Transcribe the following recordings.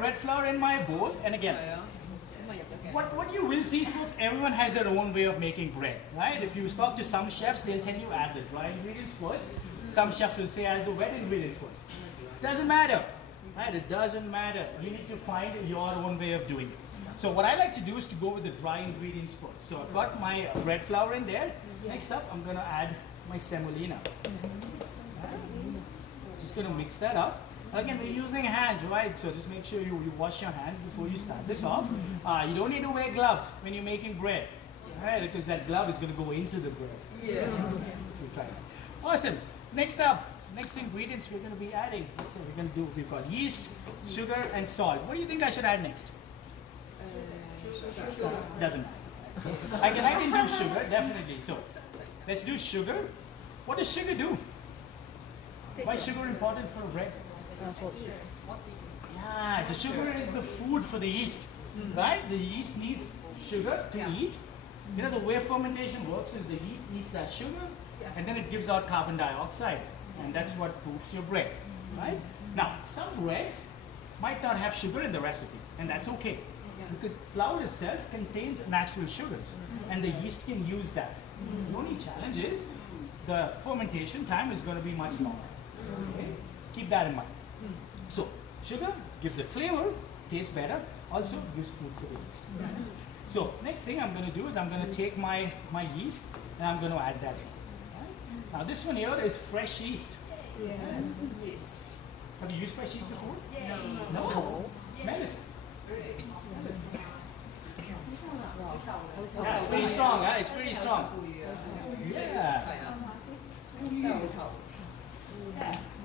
bread flour in my bowl, and again, what you will see, folks, everyone has their own way of making bread, right? If you talk to some chefs, they'll tell you add the dry ingredients first. Some chefs will say add the wet ingredients first. Doesn't matter, right? It doesn't matter. You need to find your own way of doing it. So what I like to do is to go with the dry ingredients first. So I've got my bread flour in there. Next up, I'm gonna add my semolina. Just gonna mix that up. Again, we're using hands, right? So just make sure you wash your hands before you start this off. You don't need to wear gloves when you're making bread, right? Because that glove is gonna go into the bread. Yes. If you try that. Awesome. Next up, next ingredients we're gonna be adding. So we're gonna do, we've got yeast, sugar, and salt. What do you think I should add next? Doesn't matter. I can do sugar, definitely. So let's do sugar. What does sugar do? Why is sugar important for bread? For yeast. Yeah, so sugar is the food for the yeast, right? The yeast needs sugar to eat. You know, the way fermentation works is the yeast eats that sugar, and then it gives out carbon dioxide, and that's what proofs your bread, right? Now, some breads might not have sugar in the recipe, and that's okay, because flour itself contains natural sugars, and the yeast can use that. The only challenge is the fermentation time is going to be much longer. Okay? Keep that in mind. So, sugar gives it flavor, tastes better, also gives food for the yeast. So, next thing I'm going to do is I'm going to take my yeast and I'm going to add that in. Now, this one here is fresh yeast. Have you used fresh yeast before? No. Smell it. Yeah, it's pretty strong, huh? It's pretty strong. Yeah.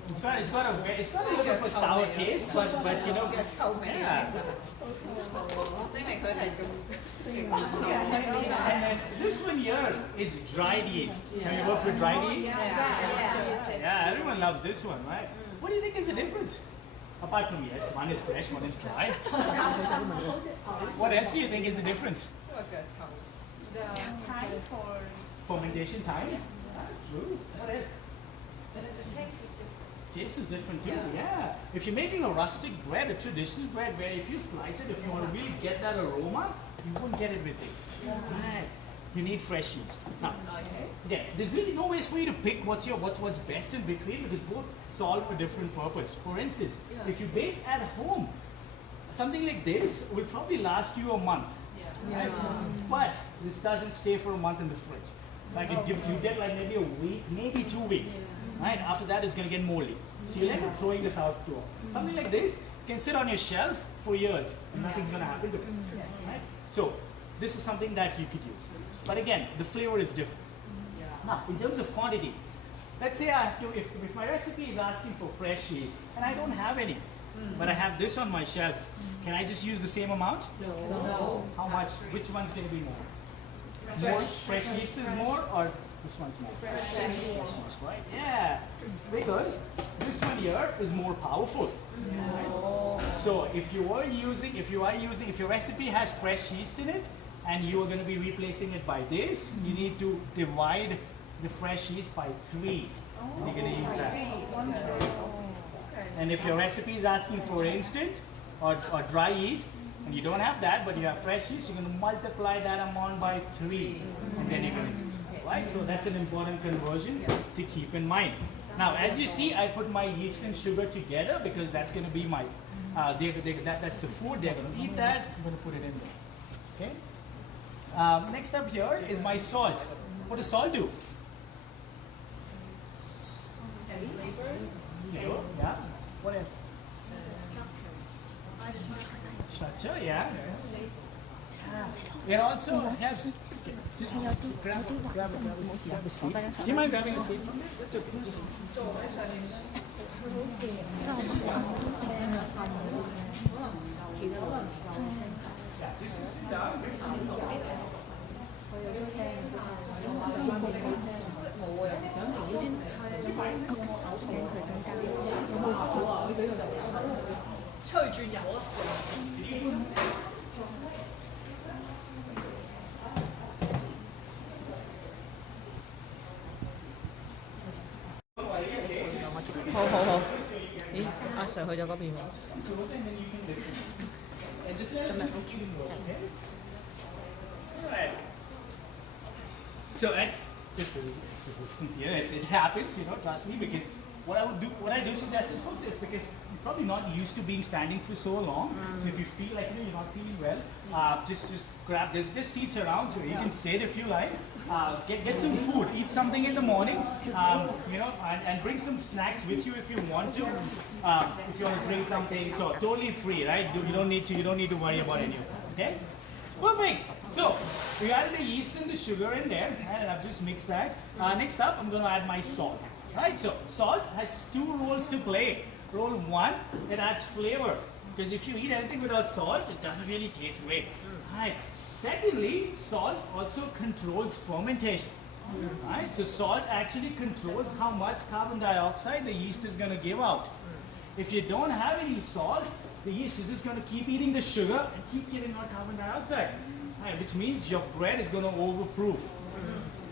It's got a little bit of a sour taste, but you know, yeah. And then this one here is dried yeast. Have you worked with dried yeast? Yeah, everyone loves this one, right? What do you think is the difference? Apart from yes, one is fresh, one is dry. What else do you think is the difference? The time for fermentation time. True. What else? the taste is different. Taste is different too, yeah. If you're making a rustic bread, a traditional bread, where if you slice it, if you want to really get that aroma, you won't get it with this. Right. You need fresh yeast. Now, again, there's really no ways for you to pick what's best in between, because both solve a different purpose. For instance, if you bake at home, something like this will probably last you a month. Right? But this doesn't stay for a month in the fridge. Like it gives, you get like maybe a week, maybe 2 weeks. Right? After that, it's going to get moldy. So you end up throwing this out too. Something like this can sit on your shelf for years and nothing's going to happen to it. Right? So this is something that you could use. But again, the flavor is different. Now, in terms of quantity, let's say I have to, if my recipe is asking for fresh yeast and I don't have any, but I have this on my shelf, can I just use the same amount? No. How much? Which one's going to be more? More fresh yeast is more, or this one's more? Fresh yeast, right? Yeah, because this one here is more powerful. Right? So if your recipe has fresh yeast in it, and you are going to be replacing it by this, you need to divide the fresh yeast by 3. And you're going to use that. And if your recipe is asking for instant or dry yeast, and you don't have that, but you have fresh yeast, you're going to multiply that amount by 3, and then you're going to use that, right? So that's an important conversion to keep in mind. Now, as you see, I put my yeast and sugar together because that's going to be my, that's the food, they're going to eat that, I'm going to put it in there, okay? Next up here is my salt. What does salt do? Flavor, yeah. What else? Structure, yeah. It also has. Just grab a seat. Do you mind grabbing a seat from me? That's okay. Just. Yeah, just sit down. Hầu. Ý, Sir 去咗嗰邊喎。just let us know if you know, okay? Alright. So, this is sincere. It happens, trust me, because what I do suggest is, folks, is because you're probably not used to being standing for so long. So if you feel like you're not feeling well, just grab there's seats around, so you can sit if you like. Get some food, eat something in the morning, and bring some snacks with you if you want to. If you want to bring something, so totally free, right? You don't need to worry about any of that. Okay. Perfect. So we added the yeast and the sugar in there, and I've just mixed that. Next up, I'm going to add my salt. Right. So salt has two roles to play. Role one, it adds flavor, because if you eat anything without salt, it doesn't really taste great. Right. Secondly, salt also controls fermentation. Right. So salt actually controls how much carbon dioxide the yeast is going to give out. If you don't have any salt, the yeast is just going to keep eating the sugar and keep giving out carbon dioxide, right, which means your bread is going to overproof.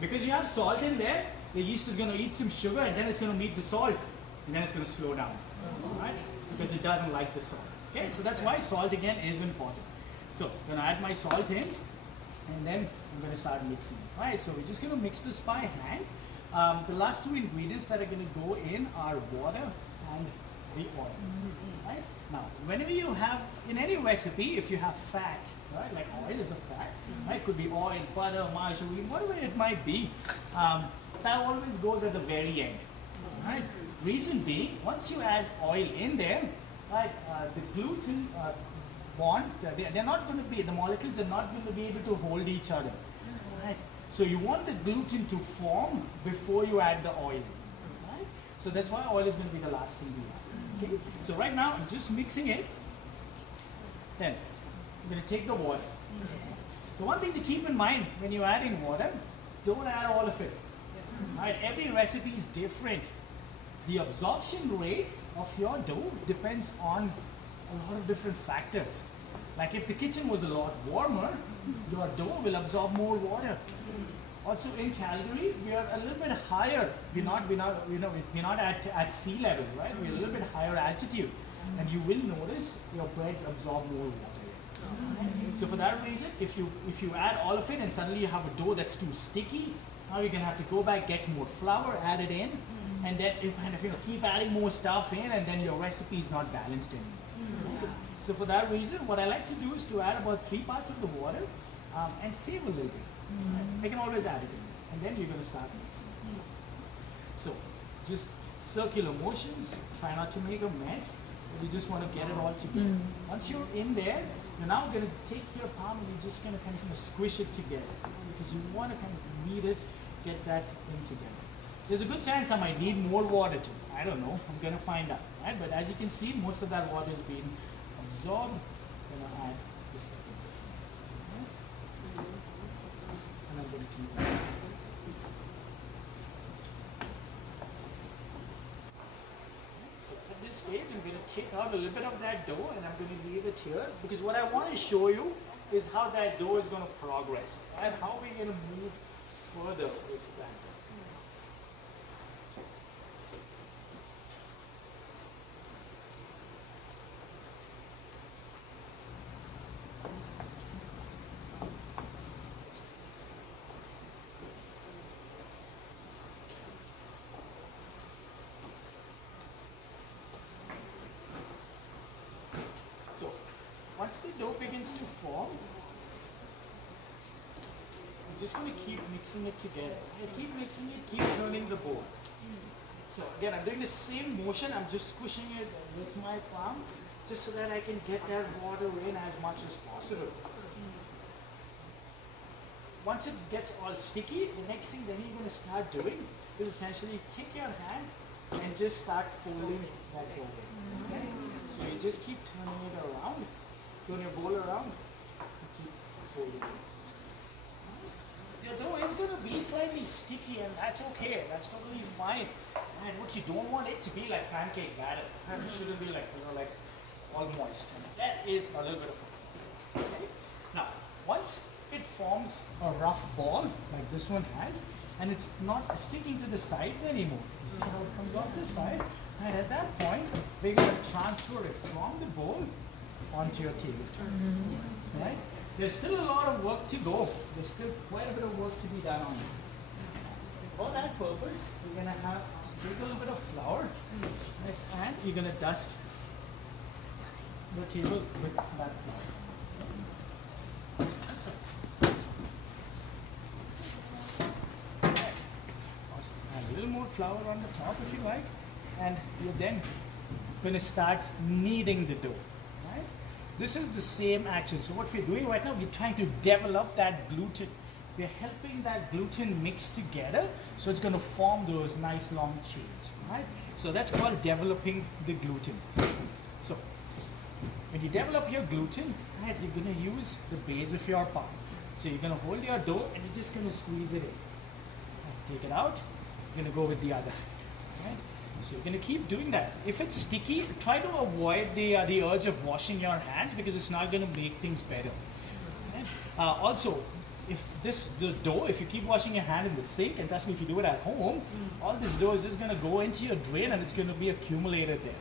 Because you have salt in there, the yeast is going to eat some sugar and then it's going to meet the salt and then it's going to slow down, right? Because it doesn't like the salt. Okay, so that's why salt again is important. So I'm going to add my salt in and then I'm going to start mixing. Right, so we're just going to mix this by hand. The last two ingredients that are going to go in are water and the oil. Right? Now, whenever you have, in any recipe, if you have fat, right, like oil is a fat, right, could be oil, butter, margarine, whatever it might be, that always goes at the very end. Right? Reason being, once you add oil in there, right, the gluten bonds, they're not going to be, the molecules are not going to be able to hold each other. Right? So you want the gluten to form before you add the oil in. Right? So that's why oil is going to be the last thing you add. Okay? So right now I'm just mixing it. Then I'm going to take the water. The one thing to keep in mind when you're adding water, don't add all of it. Right? Every recipe is different. The absorption rate of your dough depends on a lot of different factors. Like if the kitchen was a lot warmer, your dough will absorb more water. Also in Calgary, we are a little bit higher. We're not at sea level, right? We're a little bit higher altitude, and you will notice your breads absorb more water. So for that reason, if you add all of it and suddenly you have a dough that's too sticky, now you're gonna have to go back, get more flour, add it in, and then you kind of keep adding more stuff in, and then your recipe is not balanced anymore. So for that reason, what I like to do is to add about 3 parts of the water and save a little bit. I can always add it in, and then you're going to start mixing. So just circular motions, try not to make a mess, but you just want to get it all together. Once you're in there, you're now going to take your palm and you're just going to kind of squish it together, because you want to kind of knead it, get that in together. There's a good chance I might need more water too. I don't know, I'm going to find out. Right? But as you can see, most of that water is being absorbed. I'm going to add the second. And I'm going to keep mixing. So at this stage, I'm going to take out a little bit of that dough and I'm going to leave it here, because what I want to show you is how that dough is going to progress, and how we're going to move further with that dough. So, once the dough begins to form, I'm just going to keep mixing it together. Keep mixing it, keep turning the bowl. So again, I'm doing the same motion, I'm just squishing it with my palm, just so that I can get that water in as much as possible. Once it gets all sticky, the next thing then you're going to start doing is essentially take your hand and just start folding that dough in. Okay? So you just keep turning it around, turn your bowl around, and keep folding it. Your dough is going to be slightly sticky, and that's okay, that's totally fine. And what you don't want it to be like pancake batter. It shouldn't be like, like all moist. And that is a little bit of fun. Okay? Now, once it forms a rough ball, like this one has, and it's not sticking to the sides anymore. You see how it comes off this side? And at that point, we're going to transfer it from the bowl onto your tabletop. Right? There's still a lot of work to go. There's still quite a bit of work to be done on it. For that purpose, we're gonna have take a little bit of flour, right, and you're gonna dust the table with that flour. Right. Awesome. And a little more flour on the top if you like, and you're then gonna start kneading the dough. Right? This is the same action. So what we're doing right now, we're trying to develop that gluten. We're helping that gluten mix together, so it's going to form those nice long chains, right? So that's called developing the gluten. So when you develop your gluten, right, you're going to use the base of your palm. So you're going to hold your dough and you're just going to squeeze it in. Right, take it out. You're going to go with the other hand. Right? So you're going to keep doing that. If it's sticky, try to avoid the urge of washing your hands because it's not going to make things better. Right? Also, if the dough, if you keep washing your hand in the sink, and trust me, if you do it at home, all this dough is just going to go into your drain and it's going to be accumulated there.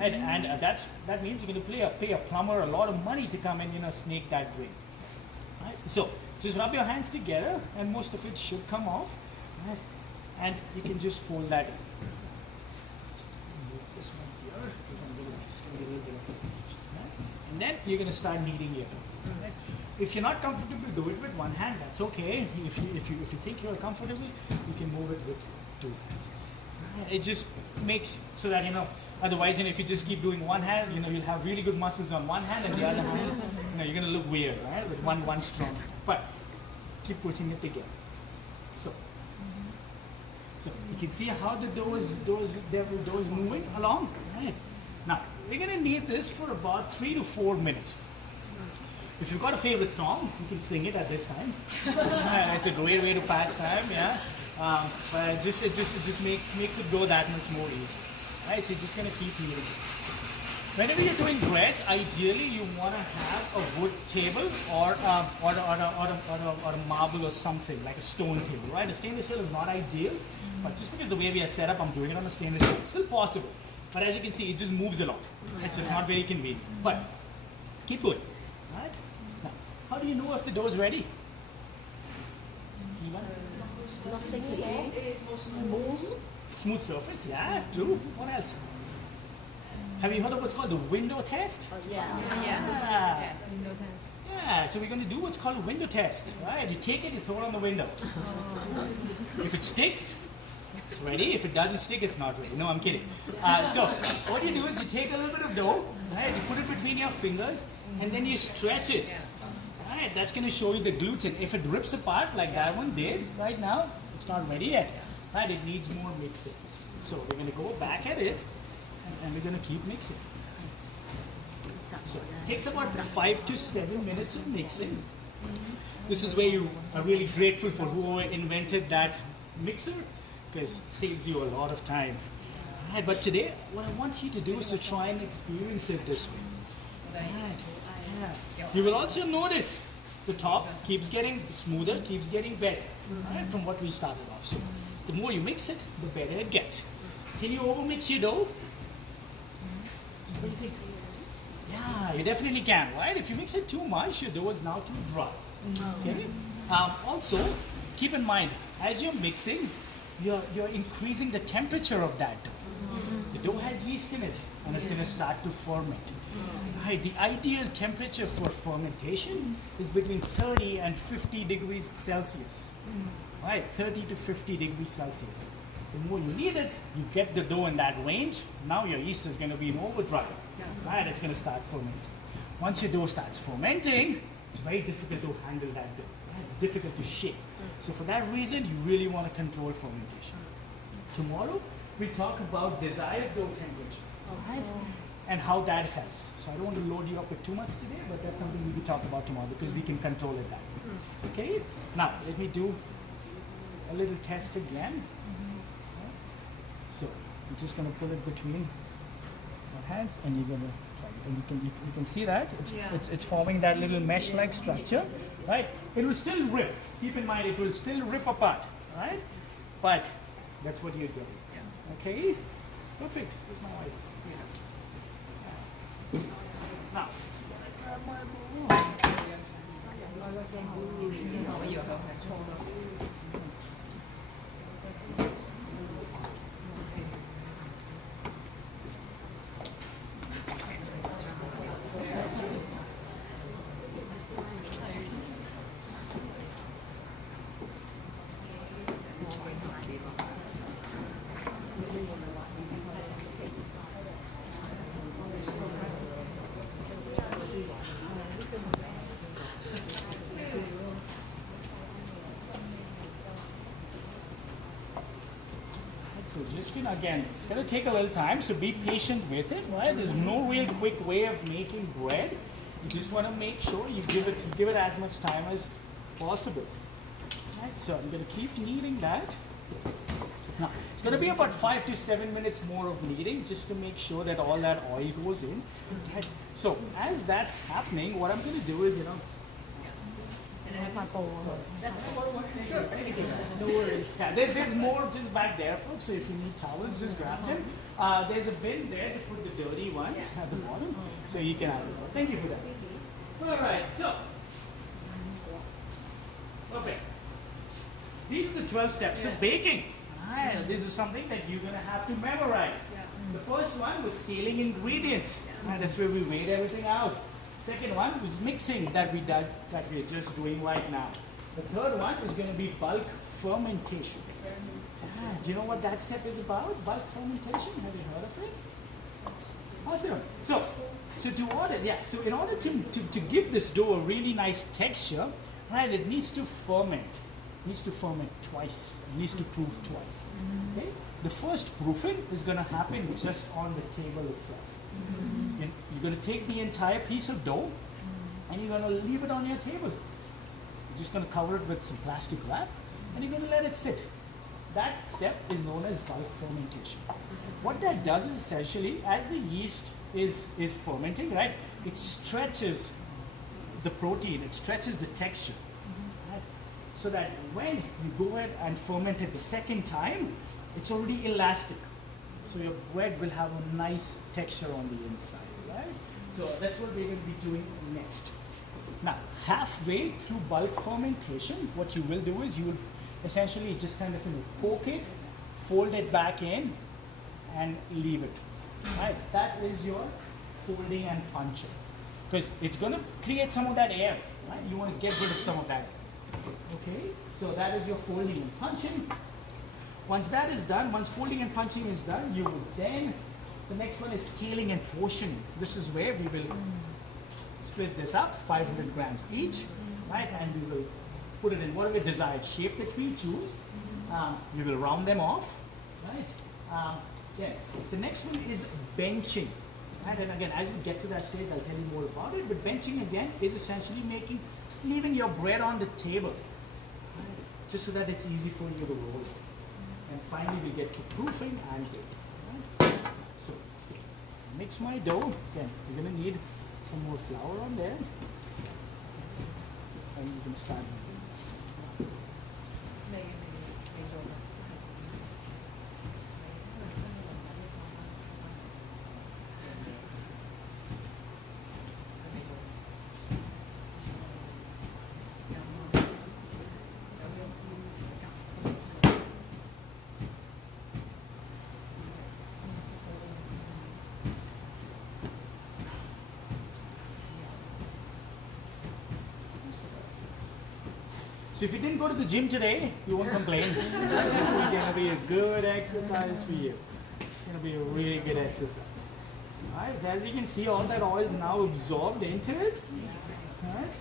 Right? And that means you're going to pay a plumber a lot of money to come and snake that drain. Right? So just rub your hands together and most of it should come off. Right? And you can just fold that in. Move this one here because it's going to be a little bit of a right? And then you're going to start kneading your dough. Right? If you're not comfortable, do it with one hand. That's okay. If you think you're comfortable, you can move it with two hands. It just makes so that otherwise, if you just keep doing one hand, you'll have really good muscles on one hand, and the other hand, you're gonna look weird, right? With one strong. But keep putting it together. So you can see how the dough is moving along. Right. Now we're gonna knead this for about 3 to 4 minutes. If you've got a favorite song, you can sing it at this time. It's a great way to pass time, yeah. But it just makes it go that much more easy. Right, so you're just gonna keep kneading. Whenever you're doing breads, ideally you want to have a wood table or a marble or something like a stone table, right? A stainless steel is not ideal, but just because the way we are set up, I'm doing it on a stainless steel. It's still possible, but as you can see, it just moves a lot. It's just not very convenient. But keep going. Right? Now, how do you know if the dough is ready? Not sticky. Smooth surface, yeah, true. What else? Have you heard of what's called the window test? Yeah. Yeah, so we're going to do what's called a window test, right? You take it, you throw it on the window. If it sticks, it's ready. If it doesn't stick, it's not ready. No, I'm kidding. So what you do is you take a little bit of dough, right? You put it between your fingers, and then you stretch it. Right? That's going to show you the gluten. If it rips apart like that one did right now, it's not ready yet. Right? It needs more mixing. So we're going to go back at it, and we're going to keep mixing. So it takes about 5 to 7 minutes of mixing. This is where you are really grateful for who invented that mixer, because it saves you a lot of time. Right, but today, what I want you to do is to try and experience it this way. Right. Yeah. You will also notice the top keeps getting smoother, keeps getting better, right, from what we started off. So the more you mix it, the better it gets. Can you overmix your dough? What do you think? Yeah, you definitely can, right? If you mix it too much, your dough is now too dry. Okay. Also, keep in mind, as you're mixing, you're increasing the temperature of that dough. The dough has yeast in it, and it's going to start to ferment. Right, the ideal temperature for fermentation is between 30 and 50 degrees Celsius. Right, 30 to 50 degrees Celsius. The more you need it, you get the dough in that range. Now your yeast is going to be in overdrive. Right, it's going to start fermenting. Once your dough starts fermenting, it's very difficult to handle that dough. Right? Difficult to shake. So for that reason, you really want to control fermentation. Tomorrow, we talk about desired dough temperature. Right? And how that helps. So I don't want to load you up with too much today, but that's something we will talk about tomorrow because we can control it that way. Okay? Now, let me do a little test again. So I'm just going to put it between my hands, and you're going to try it. And you can see that it's forming that little mesh-like structure, right? It will still rip. Keep in mind, it will still rip apart, right? But that's what you're doing. Okay? Perfect. That's my wife. Now, So just again, it's going to take a little time, so be patient with it, right? There's no real quick way of making bread. You just want to make sure you give it as much time as possible. Right? So I'm going to keep kneading that. Now, it's going to be about 5 to 7 minutes more of kneading just to make sure that all that oil goes in. Right? So as that's happening, what I'm going to do is, no worries. Yeah, there's more just back there, folks. So if you need towels, just grab them. There's a bin there to put the dirty ones at the bottom, so you can have it. Thank you for that. All right, so perfect. These are the 12 steps of baking. Right, this is something that you're gonna have to memorize. The first one was scaling ingredients. Right, that's where we weighed everything out. Second one was mixing that we're just doing right now. The third one is going to be bulk fermentation. Do you know what that step is about? Bulk fermentation? Have you heard of it? Awesome. So in order to give this dough a really nice texture, right, it needs to ferment. It needs to ferment twice. It needs to proof twice. Okay? The first proofing is going to happen just on the table itself. You're going to take the entire piece of dough and you're going to leave it on your table. You're just going to cover it with some plastic wrap and you're going to let it sit. That step is known as bulk fermentation. What that does is essentially, as the yeast is fermenting, right, it stretches the protein, it stretches the texture. Right? So that when you go ahead and ferment it the second time, it's already elastic. So your bread will have a nice texture on the inside, right? So that's what we're going to be doing next. Now, halfway through bulk fermentation, what you will do is you will essentially just kind of poke it, fold it back in, and leave it. Right? That is your folding and punching. Because it's going to create some of that air, right? You want to get rid of some of that air. Okay? So that is your folding and punching. Once that is done, once folding and punching is done, you will then, the next one is scaling and portioning. This is where we will split this up, 500 grams each, right? And we will put it in whatever desired shape that we choose. We will round them off, right? Then the next one is benching. Right? And again, as we get to that stage, I'll tell you more about it. But benching again is essentially leaving your bread on the table, right? Just so that it's easy for you to roll. And finally, we get to proofing and baking. Right? So, mix my dough. Again, we're going to need some more flour on there. And you can start doing this. So if you didn't go to the gym today, you won't complain. This is going to be a good exercise for you. It's going to be a really good exercise. All right, so as you can see, all that oil is now absorbed into it. All right.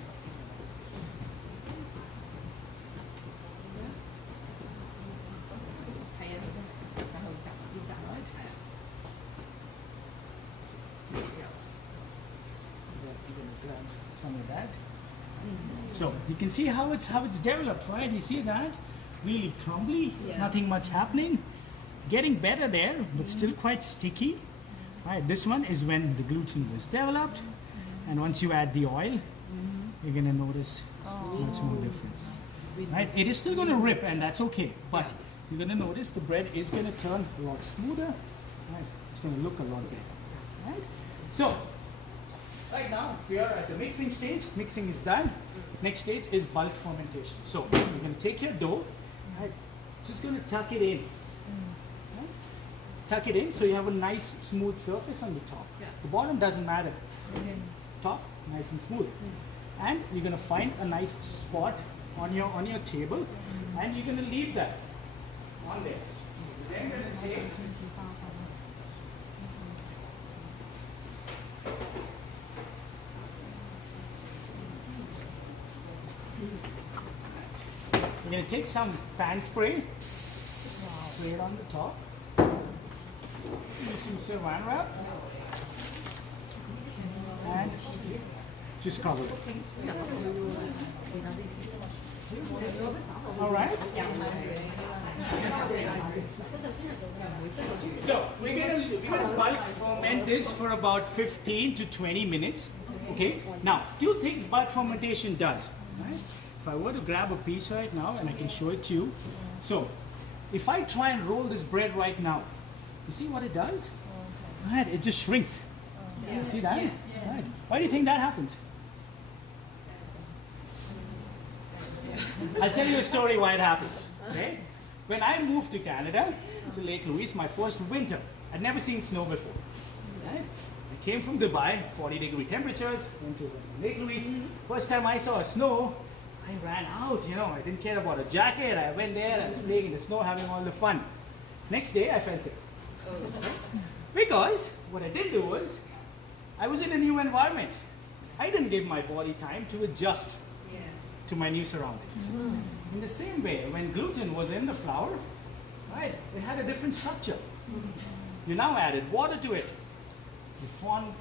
Some of that. So you can see how it's developed, right? You see that? Really crumbly, nothing much happening. Getting better there, but still quite sticky. Right? This one is when the gluten was developed, and once you add the oil, you're gonna notice much more difference. Right? It is still gonna rip, and that's okay. But you're gonna notice the bread is gonna turn a lot smoother. Right? It's gonna look a lot better. Right? So Right now, we are at the mixing stage. Mixing is done. Next stage is bulk fermentation. So you're going to take your dough, right, just going to tuck it in. Tuck it in so you have a nice smooth surface on the top. The bottom doesn't matter. Top, nice and smooth. And you're going to find a nice spot on your table, and you're going to leave that on there. Then you're going to take we're going to take some pan spray, spray it on the top, use some saran wrap, and just cover it. All right. So we're gonna bulk ferment this for about 15 to 20 minutes. Okay. Now, two things bulk fermentation does. Right? If I were to grab a piece right now, and I can show it to you. So, if I try and roll this bread right now, you see what it does? Right, it just shrinks. See that? Right. Why do you think that happens? I'll tell you a story why it happens. Okay? When I moved to Canada, to Lake Louise, my first winter, I'd never seen snow before. Right? I came from Dubai, 40-degree temperatures, went to Lake Louise. First time I saw snow, I ran out, I didn't care about a jacket. I went there, I was playing in the snow, having all the fun. Next day, I felt sick. Because what I did do was, I was in a new environment. I didn't give my body time to adjust to my new surroundings. In the same way, when gluten was in the flour, right, it had a different structure. You now added water to it.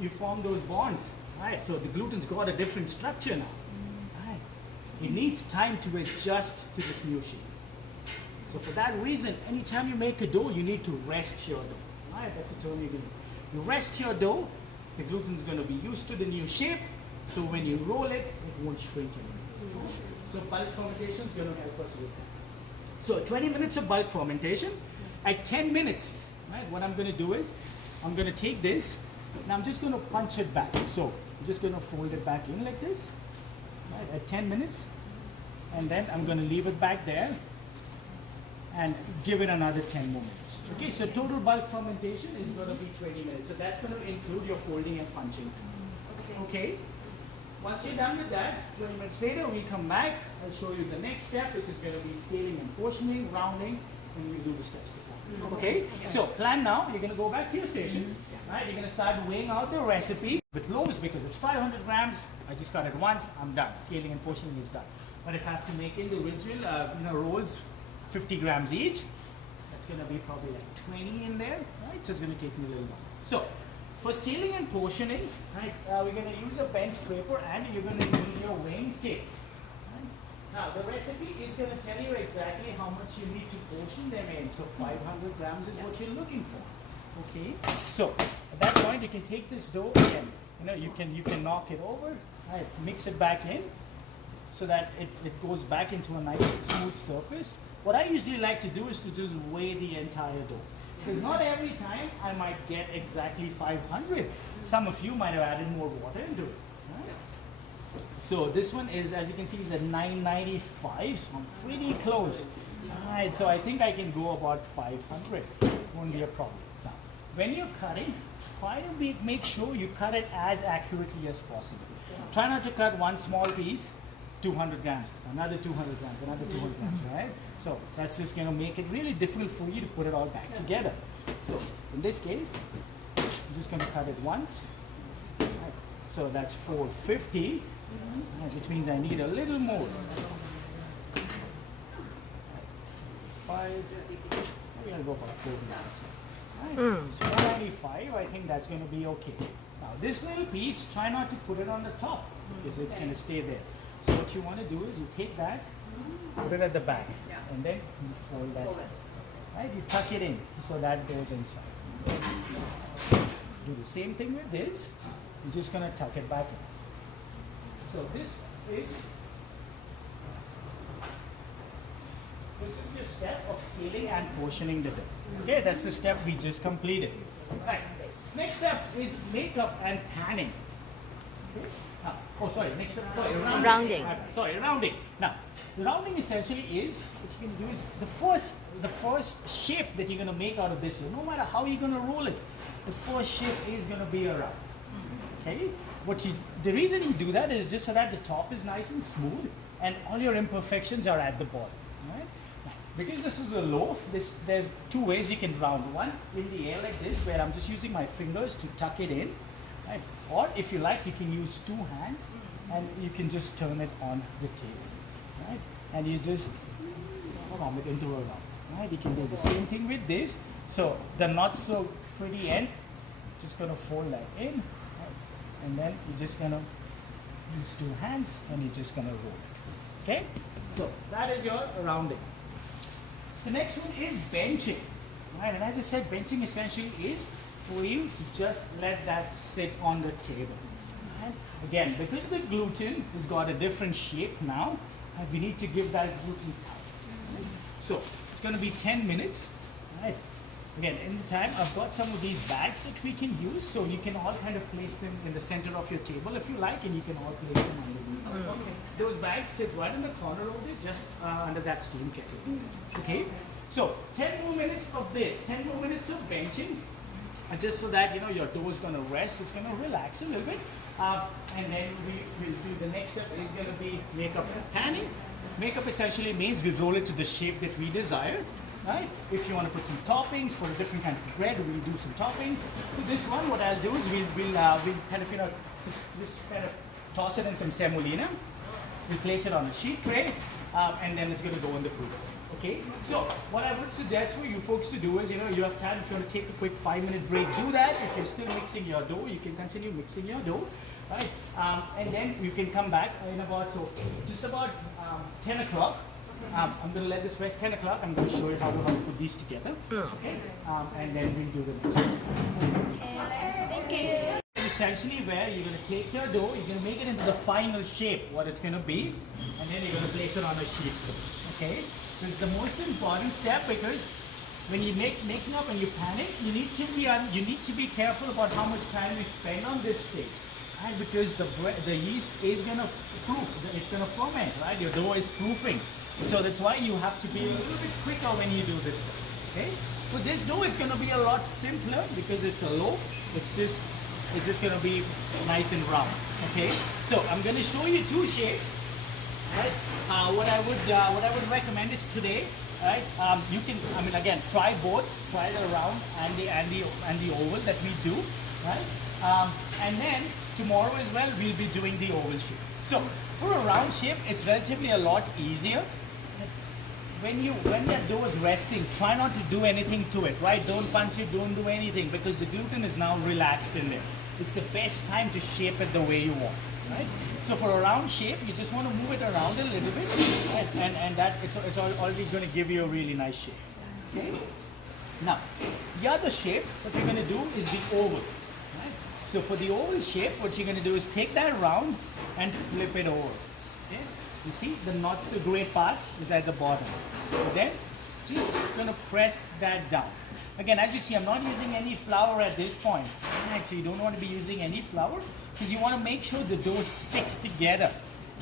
You form those bonds, right? So the gluten's got a different structure now. Right? It needs time to adjust to this new shape. So for that reason, anytime you make a dough, you need to rest your dough. Right? That's a term you're going to. You rest your dough, the gluten's going to be used to the new shape, so when you roll it, it won't shrink anymore. So bulk fermentation is going to help us with that. So 20 minutes of bulk fermentation. At 10 minutes, right, what I'm going to do is, I'm going to take this, and I'm just going to punch it back. So I'm just going to fold it back in like this, right, at 10 minutes, and then I'm going to leave it back there, and give it another 10 more minutes. Okay, so total bulk fermentation is going to be 20 minutes. So that's going to include your folding and punching. Okay? Once you're done with that, 20 minutes later, we come back. I'll show you the next step, which is going to be scaling and portioning, rounding, and we'll do the steps before. Okay? So plan now. You're going to go back to your stations. Right? You're going to start weighing out the recipe with loaves because it's 500 grams. I just cut it once. I'm done. Scaling and portioning is done. But if I have to make individual rolls, 50 grams each, that's going to be probably like 20 in there, right? So it's going to take me a little longer. So for scaling and portioning, right, we're going to use a bench scraper and you're going to need your weighing scale. Right? Now the recipe is going to tell you exactly how much you need to portion them in. So 500 grams is what you're looking for. Okay. So at that point, you can take this dough and you can knock it over, right? Mix it back in so that it goes back into a nice smooth surface. What I usually like to do is to just weigh the entire dough. Because not every time I might get exactly 500. Some of you might have added more water into it. Right? So this one is, as you can see, is at 995, so I'm pretty close. Alright, so I think I can go about 500. Won't be a problem. Now, when you're cutting, try to make sure you cut it as accurately as possible. Try not to cut one small piece, 200 grams, another 200 grams, another 200 grams, right? So that's just going to make it really difficult for you to put it all back together. So in this case, I'm just going to cut it once. Right. So that's 450, right, which means I need a little more. Right. 5, maybe I'll go about 490. Right. So 495, I think that's going to be okay. Now this little piece, try not to put it on the top because it's going to stay there. So what you want to do is you take that, put it at the back, and then you fold that. Right? You tuck it in so that goes inside. Do the same thing with this. You're just going to tuck it back in. So this is your step of scaling and portioning the dough. Okay, that's the step we just completed. Right. Next step is makeup and panning. Okay. Oh, sorry. Next step. Sorry, rounding. Rounding. Sorry, rounding. Now, the rounding essentially is what you can do is the first shape that you're going to make out of this. No matter how you're going to roll it, the first shape is going to be a round. Okay. The reason you do that is just so that the top is nice and smooth, and all your imperfections are at the bottom. Right? Now, because this is a loaf, there's two ways you can round. One in the air like this, where I'm just using my fingers to tuck it in. Right? Or if you like, you can use two hands and you can just turn it on the table. Right? And you just round it into a round. Right? You can do the same thing with this. So the not so pretty end, just gonna fold that in, right? And then you're just gonna use two hands and you're just gonna roll it. Okay? So that is your rounding. The next one is benching. Right? And as I said, benching essentially is for you to just let that sit on the table. And again, because the gluten has got a different shape now, we need to give that gluten time. Right? So it's going to be 10 minutes. Right? Again, in the time, I've got some of these bags that we can use, so you can all kind of place them in the center of your table if you like, and you can all place them underneath. Okay. Those bags sit right in the corner over there, just under that steam kettle. Okay? So 10 more minutes of this, 10 more minutes of benching. And just so that your dough is going to rest, it's going to relax a little bit, and then we will do the next step is going to be makeup and panning. Makeup essentially means we roll it to the shape that we desire, right? If you want to put some toppings for a different kind of bread, we'll do some toppings. For this one, what I'll do is we'll kind of just kind of toss it in some semolina. We'll place it on a sheet tray, and then it's going to go in the proof. Okay, so what I would suggest for you folks to do is, you have time, if you want to take a quick 5-minute break, do that. If you're still mixing your dough, you can continue mixing your dough, right? And then you can come back in about, just about 10 o'clock. I'm going to let this rest 10 o'clock. I'm going to show you how to put these together. Okay, and then we'll do the next one. Thank you. Essentially where you're going to take your dough, you're going to make it into the final shape, what it's going to be, and then you're going to place it on a sheet. Okay, so it's the most important step, because when you making up and you pan it, you need to be careful about how much time you spend on this stage, right? Because the yeast is going to proof, it's going to ferment, right? Your dough is proofing, so that's why you have to be a little bit quicker when you do this stuff. Okay, for this dough, it's going to be a lot simpler because it's a loaf. It's just going to be nice and round. Okay, so I'm going to show you two shapes. Right. What I would recommend is today, right? You can, again, try both. Try the round and the oval that we do, right? And then tomorrow as well, we'll be doing the oval shape. So for a round shape, it's relatively a lot easier. When that dough is resting, try not to do anything to it, right? Don't punch it, don't do anything, because the gluten is now relaxed in there. It's the best time to shape it the way you want, right? So for a round shape, you just want to move it around a little bit, right? And that it's already going to give you a really nice shape. Okay. Now, the other shape, what you're going to do is the oval. Right? So for the oval shape, what you're going to do is take that round and flip it over. Okay. You see, the not so great part is at the bottom. And then just going to press that down. Again, as you see, I'm not using any flour at this point. Actually, you don't want to be using any flour, because you want to make sure the dough sticks together.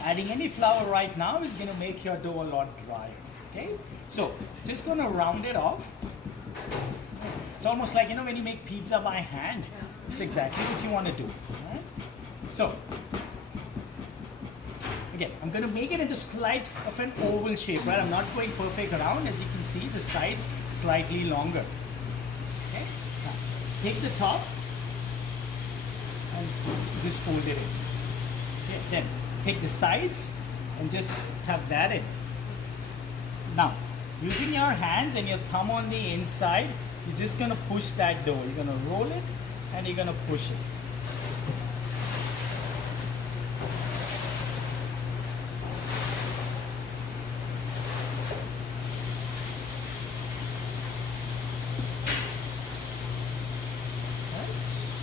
Adding any flour right now is going to make your dough a lot drier. Okay, so just going to round it off. It's almost like, when you make pizza by hand. It's exactly what you want to do. Right? So again, I'm going to make it into slight of an oval shape, right? I'm not going perfect around. As you can see, the sides slightly longer. Okay, now take the top and just fold it in. Okay, then take the sides and just tuck that in. Now, using your hands and your thumb on the inside, you're just going to push that dough. You're going to roll it and you're going to push it.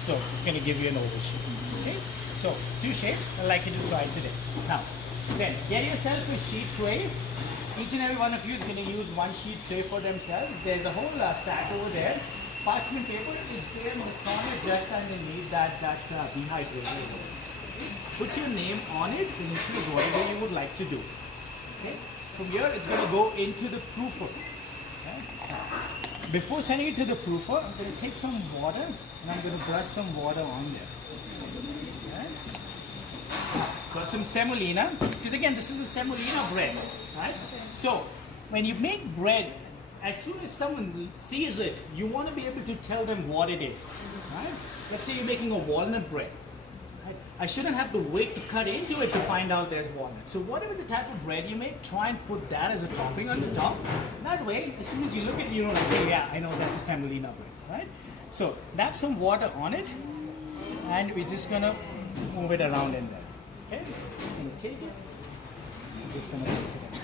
So it's going to give you an oval shape. Okay? So two shapes I'd like you to try today. Now, then get yourself a sheet tray. Each and every one of you is going to use one sheet tray for themselves. There's a whole stack over there. Parchment paper is there in the corner just underneath that dehydrated. Okay? put your name on it and choose whatever you would like to do. Okay? From here, it's going to go into the proofer. Okay? Before sending it to the proofer, I'm going to take some water and I'm going to brush some water on there. Okay? Got some semolina, because again, this is a semolina bread, right? So, when you make bread, as soon as someone sees it, you want to be able to tell them what it is, right? Let's say you're making a walnut bread. Right? I shouldn't have to wait to cut into it to find out there's walnut. So whatever the type of bread you make, try and put that as a topping on the top. That way, as soon as you look at it, you know, okay, yeah, I know that's a semolina bread, right? So, dab some water on it, and we're just gonna move it around in there. Okay, I'm gonna take it. I'm just gonna place it in.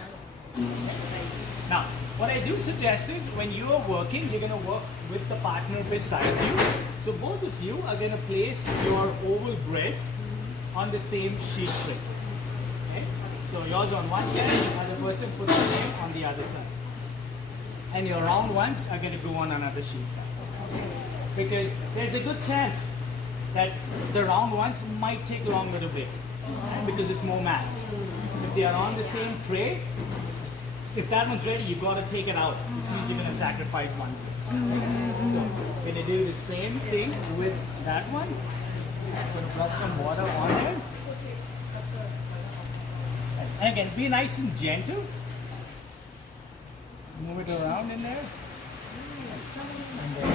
Now, what I do suggest is when you are working, you're gonna work with the partner besides you. So both of you are gonna place your oval breads on the same sheet tray. Okay? So yours on one side, the other person puts the name on the other side. And your round ones are gonna go on another sheet. Because there's a good chance that the round ones might take longer to bake. Because it's more mass. If they are on the same tray, if that one's ready, you've got to take it out, which means you're going to sacrifice one. So, we're going to do the same thing with that one. I'm going to brush some water on it. And again, be nice and gentle. Move it around in there. And then,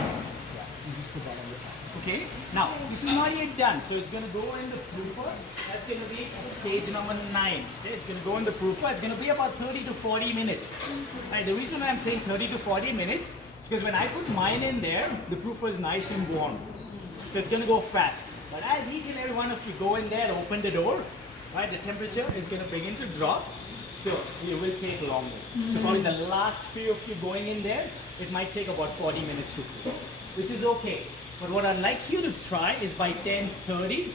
yeah, you just put that on the top. Okay, now this is not yet done, so it's going to go in the proofer. That's going to be stage number 9. Okay, it's going to go in the proofer. It's going to be about 30 to 40 minutes. Right, the reason why I'm saying 30 to 40 minutes is because when I put mine in there, the proofer is nice and warm. So it's going to go fast. But as each and every one of you go in there and open the door, right, the temperature is going to begin to drop. So it will take longer. So probably the last few of you going in there, it might take about 40 minutes to cook, which is okay. But what I'd like you to try is by 10:30,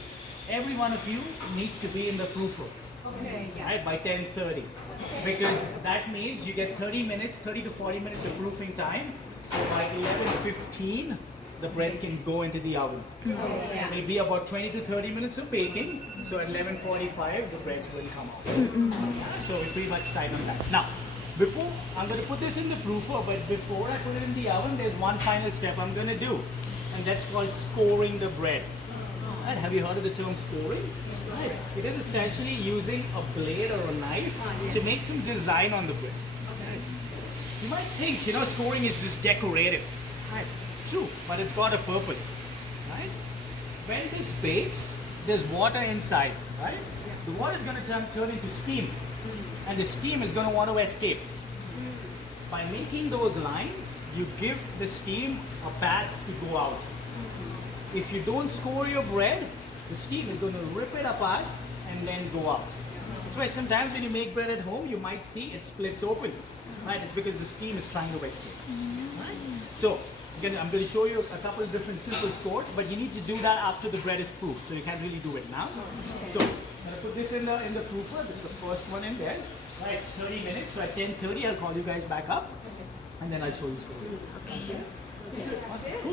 every one of you needs to be in the proofer. Okay, yeah. Right, by 10:30. Because that means you get 30 minutes, 30 to 40 minutes of proofing time. So by 11:15, the breads can go into the oven. Yeah. Maybe about 20 to 30 minutes of baking. So at 11:45, the breads will come out. So we're pretty much tight on that. Now, before, I'm going to put this in the proofer, but before I put it in the oven, there's one final step I'm going to do. And that's called scoring the bread. Right? Have you heard of the term scoring? Right. It is essentially using a blade or a knife to make some design on the bread. Right. You might think, you know, scoring is just decorative. Right. True, but it's got a purpose. Right? When this bakes, there's water inside. Right? The water is going to turn into steam, and the steam is going to want to escape. By making those lines, you give the steam a path to go out. If you don't score your bread, the steam is going to rip it apart and then go out. That's why sometimes when you make bread at home, you might see it splits open. Right? It's because the steam is trying to escape. Right? So, again, I'm going to show you a couple of different simple scores, but you need to do that after the bread is proofed. So you can't really do it now. So, I'm going to put this in the proofer. This is the first one in there. Right, 30 minutes. So at 10:30, I'll call you guys back up. And then I'll show you scoring. Awesome.